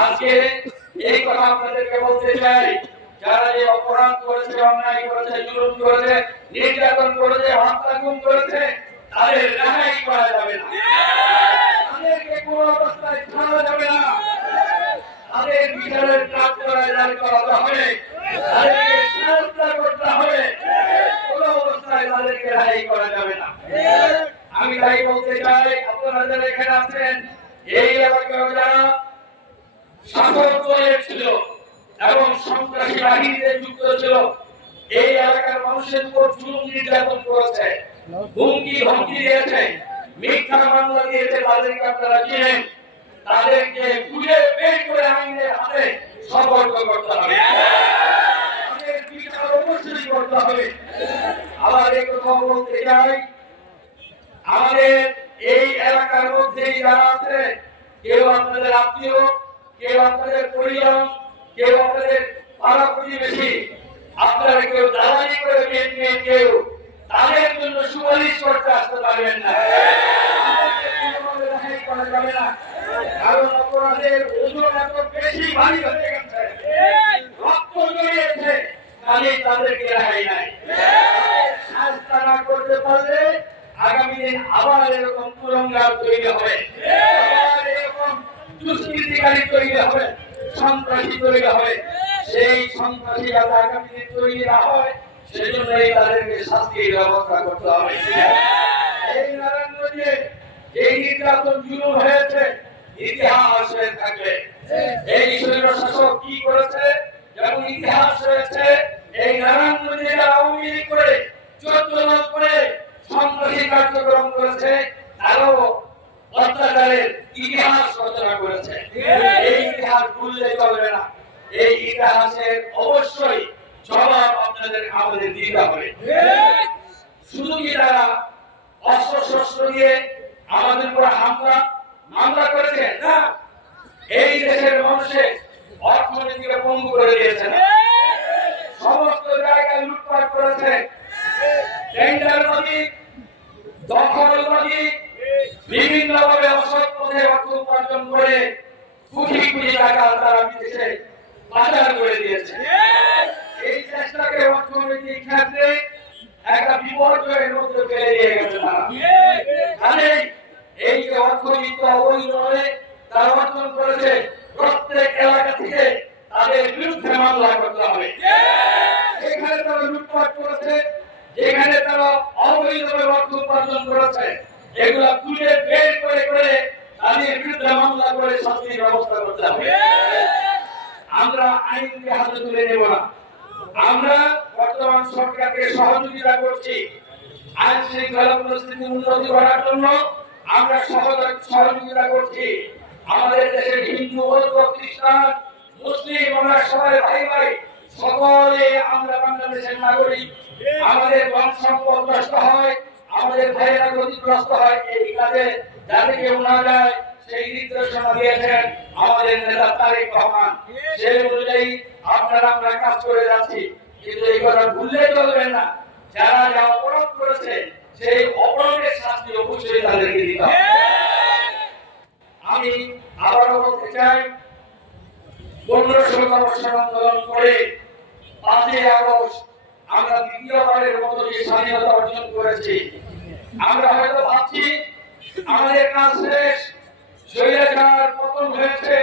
আজকে এই কথা আপনাদেরকে বলতে চাই, যারা এই অপরাধ করেছে, অন্যায় করেছে, জুলুম করেছে, নির্যাতন করেছে, হত্যা গুম করেছে, তাদের রেহাই করা যাবে না। তাদেরকে কোনো অবস্থায় ছাড়া যাবে না। তাদের বিচারের কাজ করাতে হবে, তাদেরকে শাস্তি করতে হবে। কোনো অবস্থায় তাদেরকে রেহাই করা যাবে না। আমি তাই বলতে চাই, আপনারা যারা এখানে আছেন, এই এলাকায় যারা শাসক দলের ছিল এবং সন্ত্রাসী বাহিনীতে যুক্ত ছিল, এই এলাকার মানুষের উপর জুলুম নির্যাতন করেছে, হুমকি ধমকি দিয়েছে, মিথ্যা মামলা দিয়েছে, তাদেরকে আপনারা চিনেন। তাদেরকে খুঁজে বের করে আইনের হাতে সতর্ক করতে হবে, তাদের বিচার অবশ্যই করতে হবে। আবার এই কথা বলতে চাই, আমাদের এই এলাকার মধ্যে যারা আছে, কেউ আপনাদের আত্মীয়, কেউ আপনাদের পরিজন, কেউ আপনাদের পাড়া প্রতিবেশী, আপনারা কেউ দালালি করে নিয়ে কেউ তাদের জন্য সুপারিশ করতে আসতে পারবেন না, করা যাবে না। কারণ অপরাধের ওজন এত বেশি ভারী হয়ে গেছে, রক্ত জড়িয়েছে, কাজেই তাদেরকে রেহাই নাই। শাস্তি না করতে পারলে আগামী দিন আবার এরকম কুরঙ্গার তৈরি হবে, আবার এরকম দুষ্কৃতিকারী তৈরি হবে, সন্ত্রাসী তৈরি হবে। সেই সন্ত্রাসী যাতে আগামী দিন তৈরি না হয়, সেজন্যই তাদেরকে শাস্তির ব্যবস্থা করতে হবে। এই নারায়ণগঞ্জে এই নির্যাতন জুলুম হয়েছে, ইতিহাস হয়ে থাকবে। এই স্বৈর শাসক কি করেছে, যেমন ইতিহাস রয়েছে। এই নারায়ণগঞ্জে আওয়ামী লীগ করে 14 দল করে সন্ত্রাসী কার্যক্রম করেছে, আরো অত্যাচারের ইতিহাস রচনা করেছে। এই ইতিহাস ভুললে চলবে না। এই ইতিহাসের অবশ্যই জবাব আপনাদের আমাদের দিতে হবে। শুধু কি তারা অস্ত্র শস্ত্র দিয়ে আমাদের উপর মামলা করেছে না, এই দেশের মানুষের অর্থনীতিকে পঙ্গু করে দিয়েছে, সমস্ত জায়গায় লুটপাট করেছে, টেন্ডার নদী, দখল নদী, বিভিন্ন ভাবে অসৎ পথে অর্থ উপার্জন করে কোটি কোটি টাকা তারা বিদেশে পাচার করে দিয়েছে। এই চেষ্টাকে অর্থনৈতিক ক্ষেত্রে একটা বিপর্যয়ের মধ্যে ফেলে দিয়ে গেছে তারা। এই যে অর্থনীতি অবৈধভাবে তারা অর্জন করেছে, প্রত্যেক এলাকা থেকে তাদের বিরুদ্ধে মামলা করতে হবে। যেখানে তারা লুটপাট করেছে, যেখানে তারা অবৈধভাবে অর্থ উপার্জন করেছে, এগুলা খুঁজে বের করে করে তাদের বিরুদ্ধে মামলা করে শাস্তির ব্যবস্থা করতে হবে। আমরা আইনকে হাতে তুলে নেব না। আমরা বর্তমান সরকারকে সহযোগিতা করছি, আইন শৃঙ্খলা পরিস্থিতি উন্নতি করার জন্য আমরা সহযোগিতা করছি। আমাদের দেশের হিন্দু, বৌদ্ধ, খ্রিস্টান, মুসলিম, আমরা সবাই ভাই ভাই, সকলে আমরা বাংলাদেশের নাগরিক। আমাদের বন সম্পদ নষ্ট হয়, আমাদের ভাইয়েরা ক্ষতিগ্রস্ত হয়, এই কাজে যাতে কেউ না যায় সেই নির্দেশনা দিয়েছেন আমাদের নেতা তারেক রহমান। সেই অনুযায়ী আমরা কাজ করে যাচ্ছি। কিন্তু এই কথা ভুললে চলবে না, যারা যা অপরাধ করেছে সেই অপরাধের শাস্তি অবশ্যই তাদেরকে দিতে হবে। আমি আবারও বলতে চাই, 1500 বছর আন্দোলন করে 5ই আগস্ট আমরা দ্বিতীয়বারের মতো যে স্বাধীনতা অর্জন করেছি, আমরা হয়তো ভাবছি আমাদের কাজ শেষ, স্বৈরাচার পতন হয়েছে,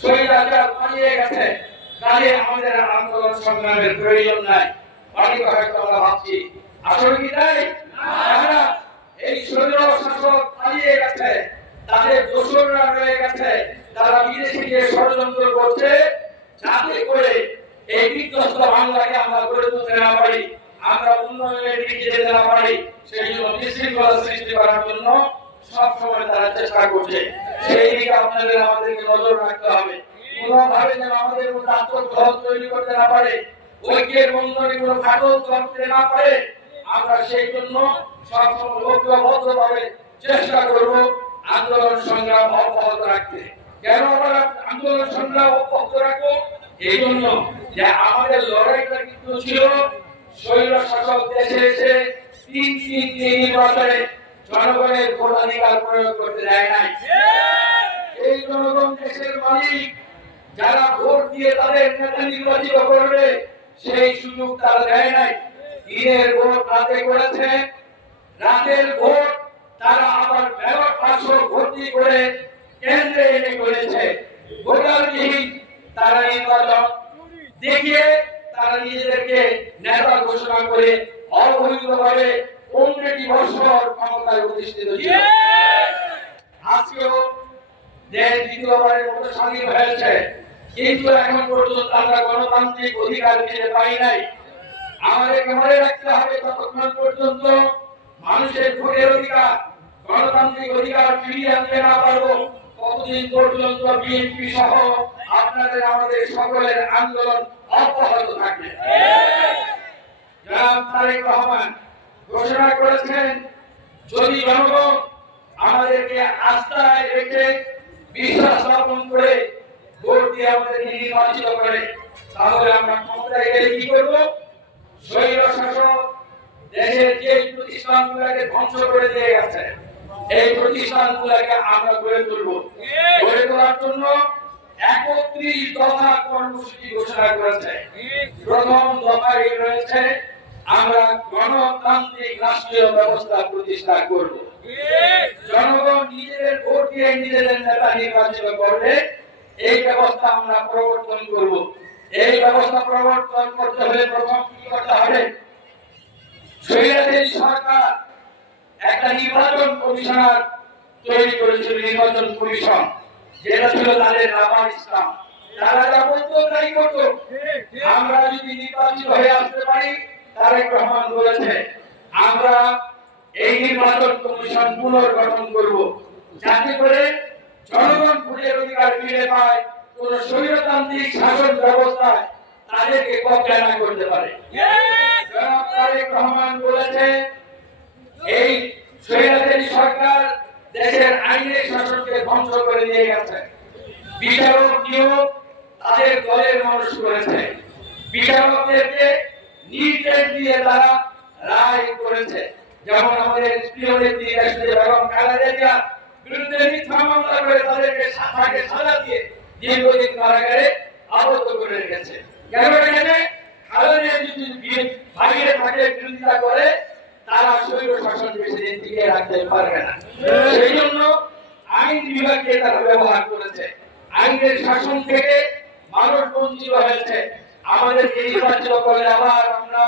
স্বৈরাচার পালিয়ে গেছে, তাহলে আমাদের আন্দোলন সংগ্রামের প্রয়োজন নাই। অনেকে হয়তো আমরা ভাবছি, আসলে কি তাই? না, এই স্বৈর শাসক পালিয়ে গেছে, তাদের দোসররা রয়ে গেছে, তারা বিদেশে গিয়ে ষড়যন্ত্র করছে যাতে করে এই বিধ্বস্ত বাংলাকে আমরা গড়ে তুলতে না পারি, আমরা উন্নয়নের দিকে যেতে না পারি। সেই জন্য বিশৃঙ্খলা সৃষ্টি করার জন্য সবসময় তারা চেষ্টা করছে। সেই দিকে আপনাদের আমাদেরকে নজর রাখতে হবে। কোনোভাবে যেন আমাদের মধ্যে আত্মগ্রহ তৈরি করতে না পারে, ঐক্যের বন্ধনে কোনো ফাটল করতে না পারে। আমরা সেই জন্য সবসময় ঐক্যবদ্ধভাবে চেষ্টা করব আন্দোলন সংগ্রাম অব্যাহত রাখতে। কেন আমরা আন্দোলন সংগ্রাম অব্যাহত রাখবো? এই জন্য যে আমাদের লড়াইটা কিন্তু ছিল স্বৈর শাসক দেশে এসে তিনটি নির্বাচনে জনগণের ভোটাধিকার প্রয়োগ করতে দেয় নাই। এই জনগণ দেশের মালিক, যারা ভোট দিয়ে তাদের নেতা নির্বাচিত করবে সেই সুযোগ তারা দেয় নাই। দিনের ভোট রাতে করেছে, রাতের ভোট তারা আবার ব্যালট বাক্স ভর্তি করে কেন্দ্রে এনে করেছে। ভোটারবিহীন তারা নির্বাচন দেখিয়ে তারা নিজেদেরকে নেতা ঘোষণা করে অবৈধভাবে 15টি বছর ক্ষমতায় অধিষ্ঠিত ছিল। আজকেও দেশ দ্বিতীয়বারের মতো স্বাধীন হয়েছে, কিন্তু এখন পর্যন্ত আমরা গণতান্ত্রিক অধিকার ফিরে পাই নাই। আমাদেরকে মনে রাখতে হবে, ততক্ষণ পর্যন্ত মানুষের ভোটের অধিকার, গণতান্ত্রিক অধিকার ফিরিয়ে আনতে না পারবো, ততদিন পর্যন্ত বিএনপি সহ আপনাদের আমাদের সকলের আন্দোলন অব্যাহত থাকবে। জনাব তারেক রহমান ঘোষণা করেছেন, যদি জনগণ আমাদেরকে আস্থায় রেখে বিশ্বাস স্থাপন করে ভোট দিয়ে আমাদেরকে নির্বাচিত করে, তাহলে আমরা ক্ষমতায় গেলে কি করবো? স্বৈর শাসক দেশের যে প্রতিষ্ঠানগুলোকে ধ্বংস করে দিয়ে গেছে, এই প্রতিষ্ঠানগুলোকে আমরা গড়ে তুলবো। গড়ে তোলার জন্য 31 দফা কর্মসূচি ঘোষণা করেছে। প্রথম দফায় রয়েছে আমরা গণতান্ত্রিক রাষ্ট্রীয় ব্যবস্থা প্রতিষ্ঠা করব। জনগণ নিজেদের ভোট দিয়ে নিজেদের নেতা নির্বাচিত করবে, এই ব্যবস্থা আমরা প্রবর্তন করব। এই ব্যবস্থা প্রবর্তন করতে হলে প্রথম কি করতে হবে? স্বৈরাচারী সরকার একটা নির্বাচন কমিশনার তৈরি করেছিল, নির্বাচন কমিশন, যেটা ছিল তাদের রাবার ইসলাম। তারা যা বলতো তাই করতো। আমরা যদি নির্বাচিত হয়ে আসতে পারি, তারেক রহমান বলেছে আমরা এই নির্বাচন কমিশন পুনর্গঠন করব, যাতে করে জনগণ ভোটের অধিকার ফিরে পায়, কোন স্বৈরতান্ত্রিক শাসন ব্যবস্থায় তাদেরকে কব্জা না করতে পারে। জনাব তারেক রহমান বলেছে এই স্বৈরাচারী সরকার দেশের আইনের শাসনকে ধ্বংস করে দিয়ে গেছে। বিচারক নিয়োগ তাদের দলের মানুষ করেছে। বিচারকদেরকে নির্দেশ দিয়ে তারা রায় করেছে। যেমন আমাদের প্রিয় নেত্রী বেগম খালেদা জিয়ার বিরুদ্ধে মিথ্যা মামলা করে তাদেরকে সাজা দিয়ে দীর্ঘদিন কারাগারে আবদ্ধ করে রেখেছে। কেন রেখেছে? খালেদা যদি বাইরে থাকে, বিরোধিতা করে, তারা স্বৈর শাসন বেশি দিন টিকিয়ে রাখতে পারবে না। সেই জন্য আইন বিভাগকে তারা ব্যবহার করেছে। আইনের শাসন থেকে মানুষ বঞ্চিত হয়েছে। আমাদের নির্বাচিত করলে আবার আমরা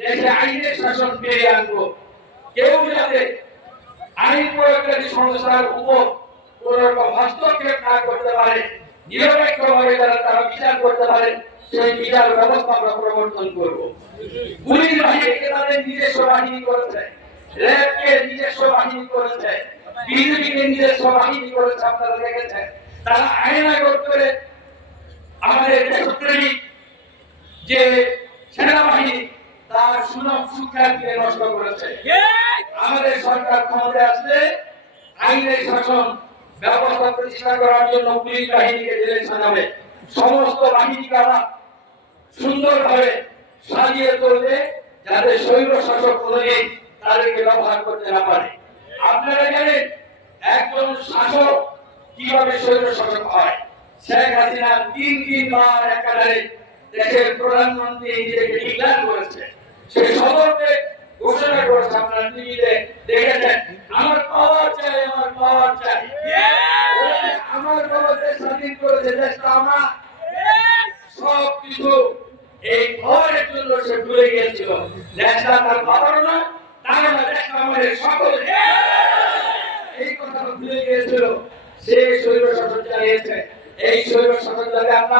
দেশে আইনের শাসন ফিরিয়ে আনবো। কেউ যাতে আইন প্রয়োগকারী সংস্থার উপর কোন রকম হস্তক্ষেপ না করতে পারে, নিরপেক্ষভাবে তারা বিচার করতে পারে, সেই বিচার ব্যবস্থা আমরা প্রবর্তন করব। পুলিশ বাহিনীকে তাদের নিজস্ব বাহিনী করেছে, র্যাবকে নিজস্ব বাহিনী করেছে, বিজেপিকে নিজস্ব বাহিনী করেছে। আপনারা দেখেছেন তারা আইনাগত করে আমাদের দেশপ্রেমিক যে সেনাবাহিনী তার সুনাম সুখ্যাতিকে নষ্ট করেছে। আমাদের সরকার ক্ষমতায় আসলে আইনের শাসন ব্যবস্থা প্রতিষ্ঠা করার জন্য পুলিশ বাহিনীকে জেলে সাজাবে। সমস্ত বাহিনীকে আবার সুন্দরভাবে সাজিয়ে তুলবে, যাতে স্বৈর শাসক কোনদিন তাদেরকে ব্যবহার করতে না পারে। আপনারা জানেন একজন শাসক কিভাবে স্বৈর শাসক হয়। শেখ হাসিনা 3 বার একাধারে দেশের প্রধানমন্ত্রী নিজেকে ডিক্লার করেছে। সে সদরকে ঘোষণা করেছে, আপনারা টিভিতে দেখেছেন, আমার পাওয়ার চাই, আমার পাওয়ার চাই। আমার বাবা দেশ স্বাধীন করেছে, দেশটা আমার। সবকিছু এই পাওয়ারের জন্য সে ভুলে গিয়েছিল। দেশটা তার বাবার না, তার না, দেশটা আমাদের সকলের। এই কথা ভুলে গিয়েছিল। সে স্বৈর শাসন চালিয়েছে। এই স্বৈর শাসন যাতে আমরা